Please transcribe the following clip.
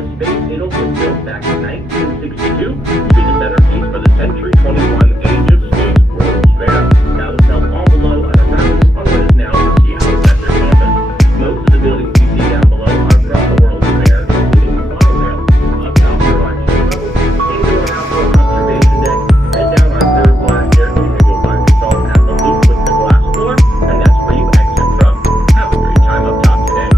the Space Needle was built back in 1962 to be the centerpiece for the Century 21 Age of Space World's Fair. That was held all below and around on what is now the Seattle Center campus. Most of the buildings you see down below are from the World's Fair, including the monorail, up outdoor on show, indoor and outdoor observation deck, and down our third glass staircase you'll find yourself at the loop with the glass floor, and that's where you exit from. Have a great time up top today.